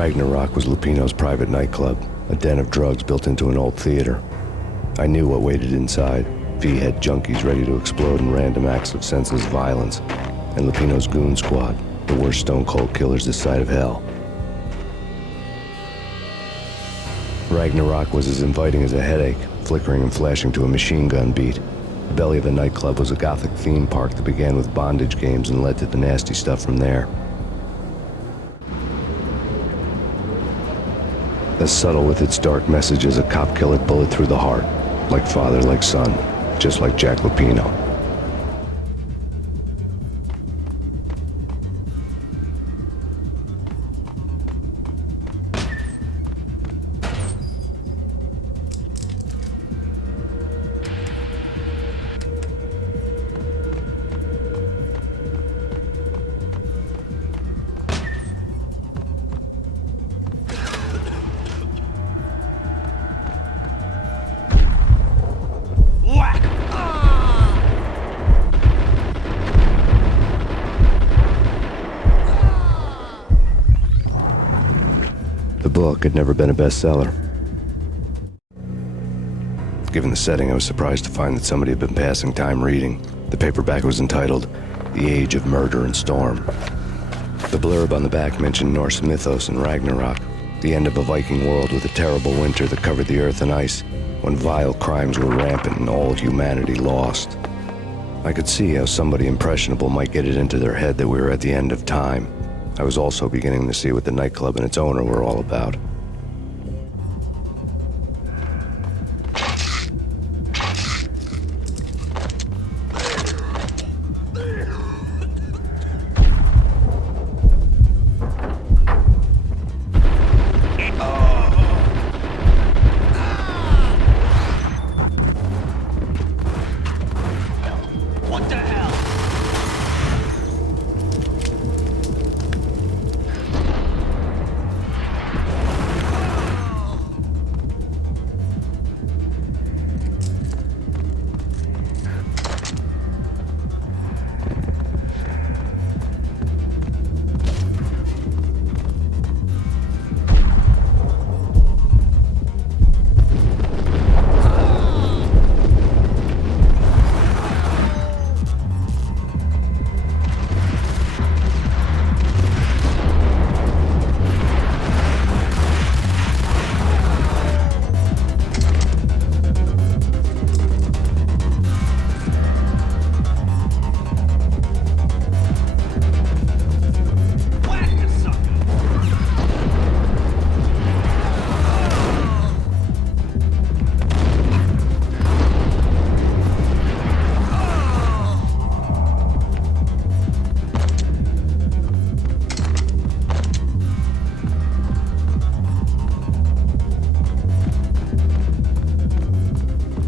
Ragna Rock was Lupino's private nightclub, a den of drugs built into an old theater. I knew what waited inside. V-head junkies ready to explode in random acts of senseless violence, and Lupino's goon squad, the worst stone-cold killers this side of hell. Ragna Rock was as inviting as a headache, flickering and flashing to a machine gun beat. The belly of the nightclub was a gothic theme park that began with bondage games and led to the nasty stuff from there. As subtle with its dark message as a cop-killer bullet through the heart, like father, like son, just like Jack Lupino. The book had never been a bestseller. Given the setting, I was surprised to find that somebody had been passing time reading. The paperback was entitled, The Age of Murder and Storm. The blurb on the back mentioned Norse mythos and Ragnarok, the end of a Viking world with a terrible winter that covered the earth in ice, when vile crimes were rampant and all humanity lost. I could see how somebody impressionable might get it into their head that we were at the end of time. I was also beginning to see what the nightclub and its owner were all about.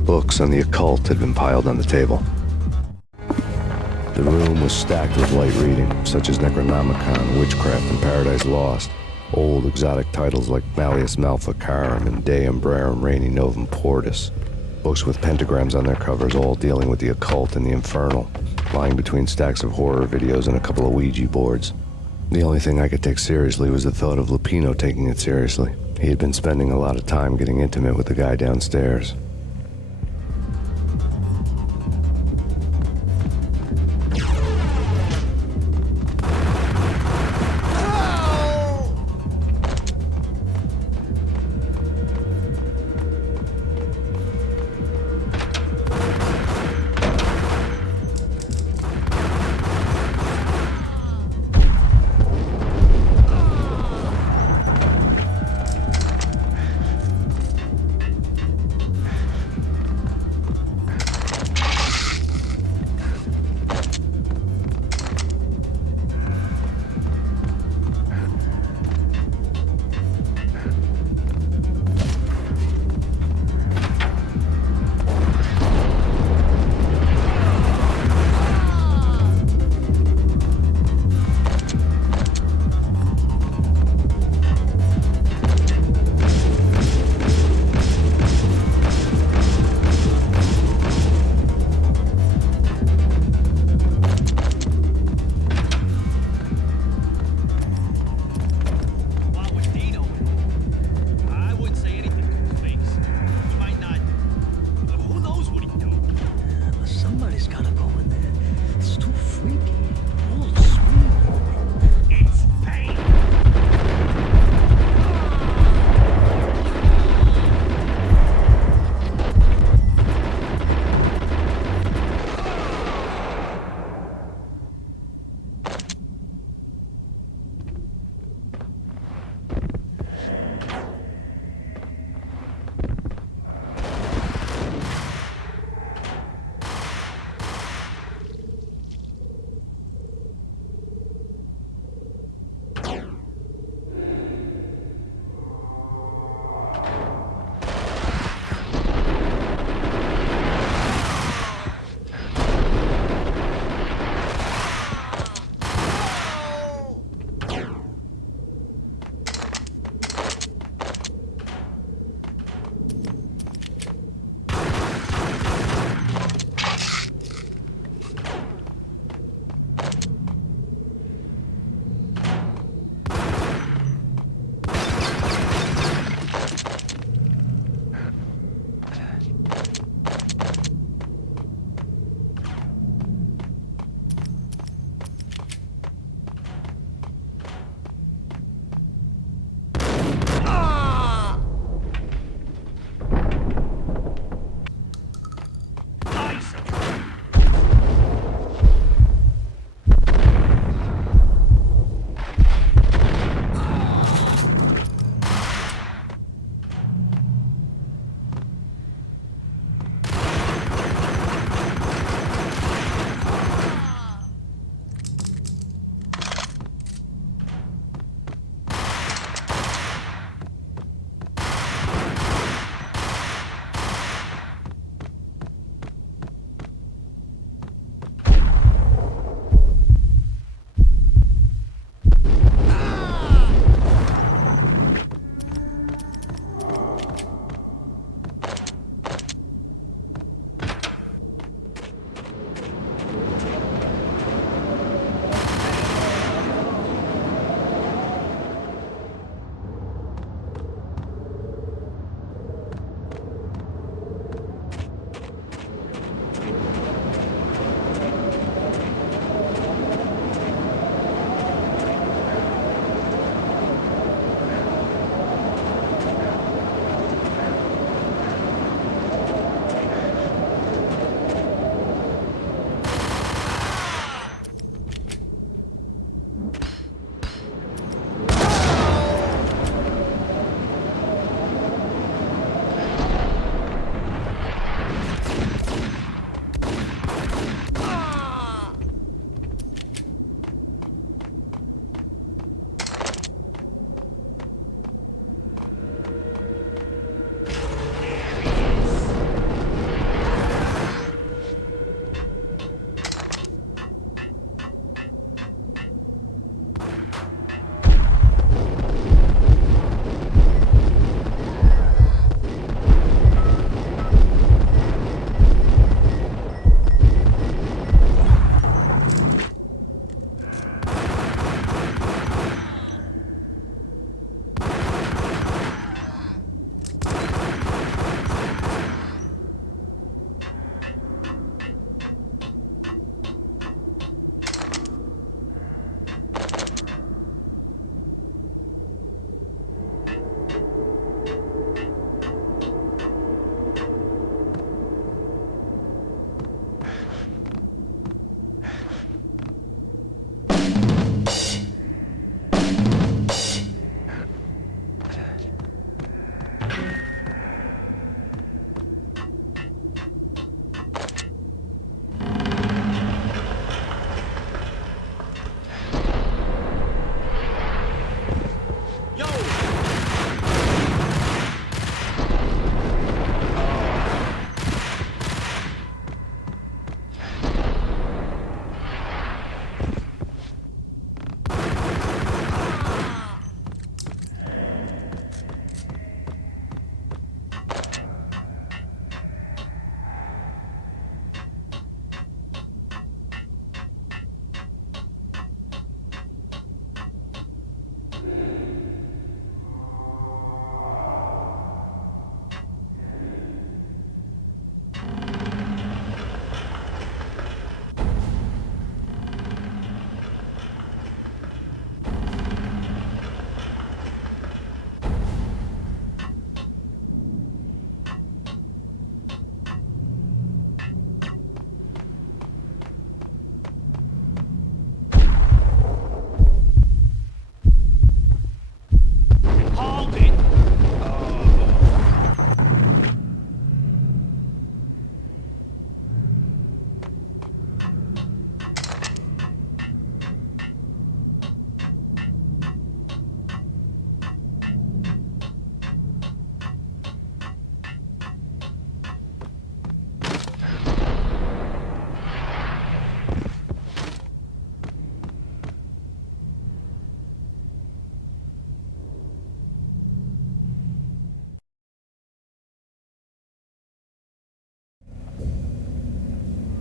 Books on the occult had been piled on the table. The room was stacked with light reading, such as Necronomicon, Witchcraft, and Paradise Lost. Old exotic titles like Malleus Maleficarum and De Umbrarum Reini Novum Portus. Books with pentagrams on their covers, all dealing with the occult and the infernal, lying between stacks of horror videos and a couple of Ouija boards. The only thing I could take seriously was the thought of Lupino taking it seriously. He had been spending a lot of time getting intimate with the guy downstairs.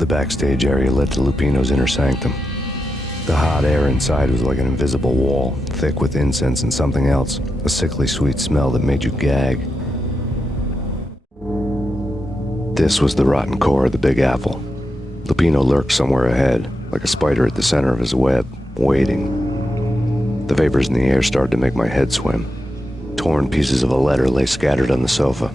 The backstage area led to Lupino's inner sanctum. The hot air inside was like an invisible wall, thick with incense and something else, a sickly sweet smell that made you gag. This was the rotten core of the Big Apple. Lupino lurked somewhere ahead, like a spider at the center of his web, waiting. The vapors in the air started to make my head swim. Torn pieces of a letter lay scattered on the sofa.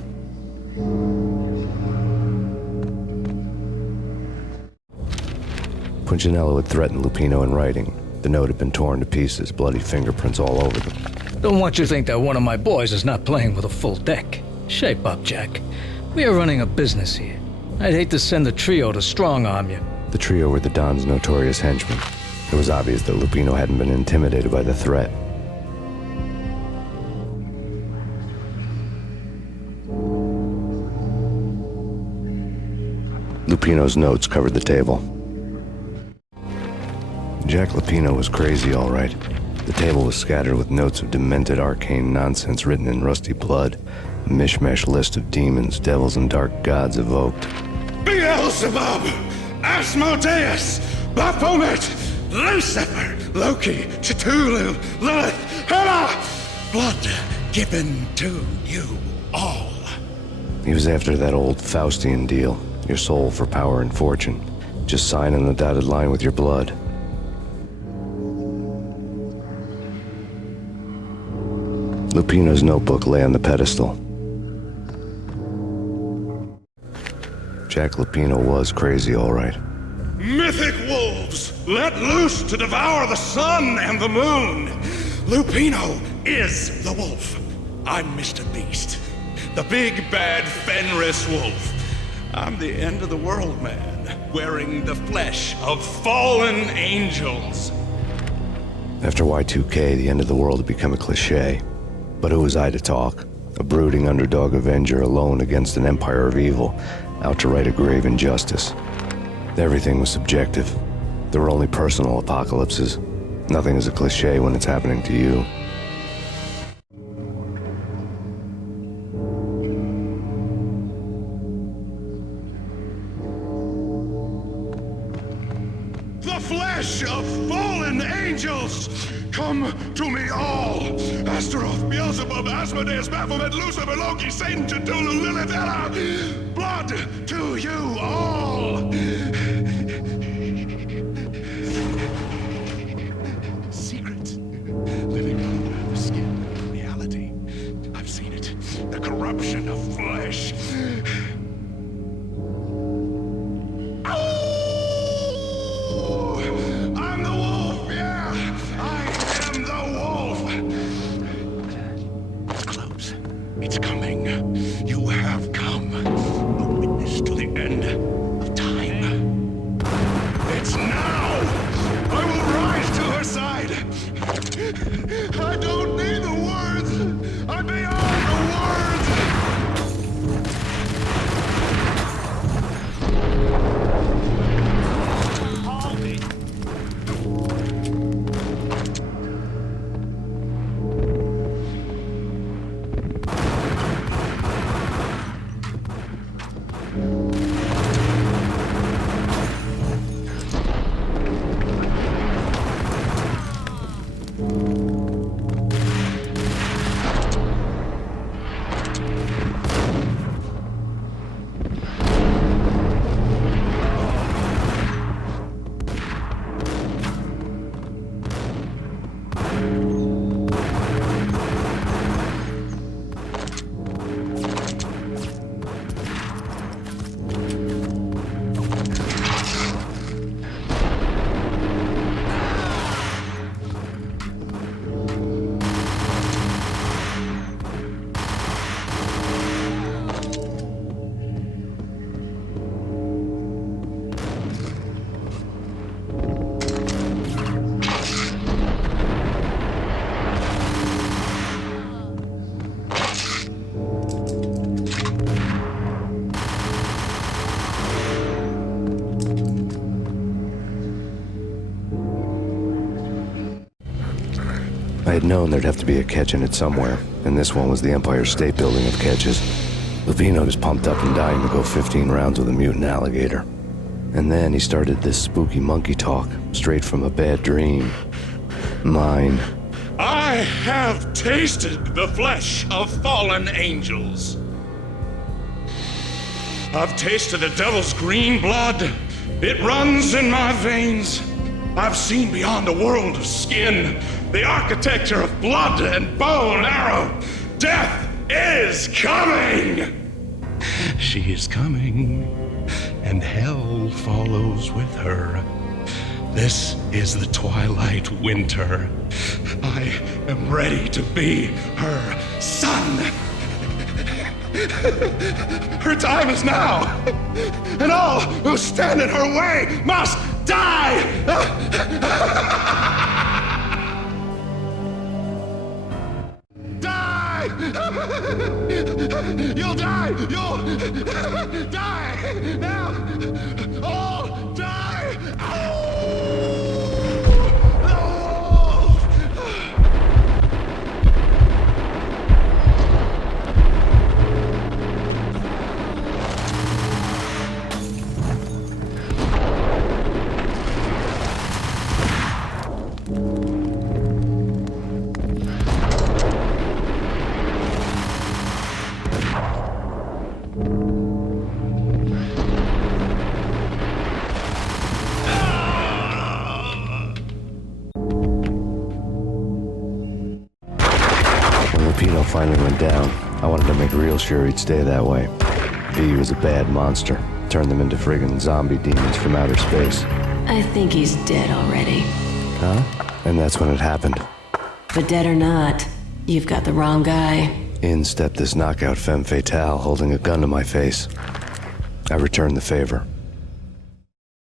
Punchinello had threatened Lupino in writing. The note had been torn to pieces, bloody fingerprints all over them. Don't want you to think that one of my boys is not playing with a full deck. Shape up, Jack. We are running a business here. I'd hate to send the trio to strong-arm you. The trio were the Don's notorious henchmen. It was obvious that Lupino hadn't been intimidated by the threat. Lupino's notes covered the table. Jack Lupino was crazy, all right. The table was scattered with notes of demented arcane nonsense written in rusty blood, a mishmash list of demons, devils, and dark gods evoked. Beelzebub, Asmodeus, Baphomet, Lucifer, Loki, Cthulhu, Lilith, Hela, blood given to you all. He was after that old Faustian deal, your soul for power and fortune. Just sign on the dotted line with your blood. Lupino's notebook lay on the pedestal. Jack Lupino was crazy, all right. Mythic wolves, let loose to devour the sun and the moon. Lupino is the wolf. I'm Mr. Beast, the big bad Fenris wolf. I'm the end of the world man, wearing the flesh of fallen angels. After Y2K, the end of the world had become a cliché. But who was I to talk? A brooding underdog avenger alone against an empire of evil, out to right a grave injustice. Everything was subjective. There were only personal apocalypses. Nothing is a cliché when it's happening to you. The flesh of fallen angels! Come to me all! Astaroth, Beelzebub, Asmodeus, Baphomet, Lucifer, Loki, Satan, Cthulhu, Lilith, Hela! Blood to you all! Secret. Living under the skin of reality. I've seen it. The corruption of flesh. I'm the wolf, yeah! I am the wolf! It's close. It's coming. You have come. A witness to the end of time. It's now! I will rise to her side! I don't need the words! I'm beyond the words! I had known there'd have to be a catch in it somewhere, and this one was the Empire State Building of catches. Lupino was pumped up and dying to go 15 rounds with a mutant alligator. And then he started this spooky monkey talk, straight from a bad dream. Mine. I have tasted the flesh of fallen angels. I've tasted the devil's green blood. It runs in my veins. I've seen beyond a world of skin, the architecture of blood and bow and arrow. Death is coming! She is coming, and hell follows with her. This is the twilight winter. I am ready to be her son. Her time is now, and all who stand in her way must die! Die! You'll die! You'll die! Now! All die! Finally went down. I wanted to make real sure he'd stay that way. V was a bad monster. Turned them into friggin' zombie demons from outer space. I think he's dead already. Huh? And that's when it happened. But dead or not, you've got the wrong guy. In stepped this knockout femme fatale holding a gun to my face. I returned the favor.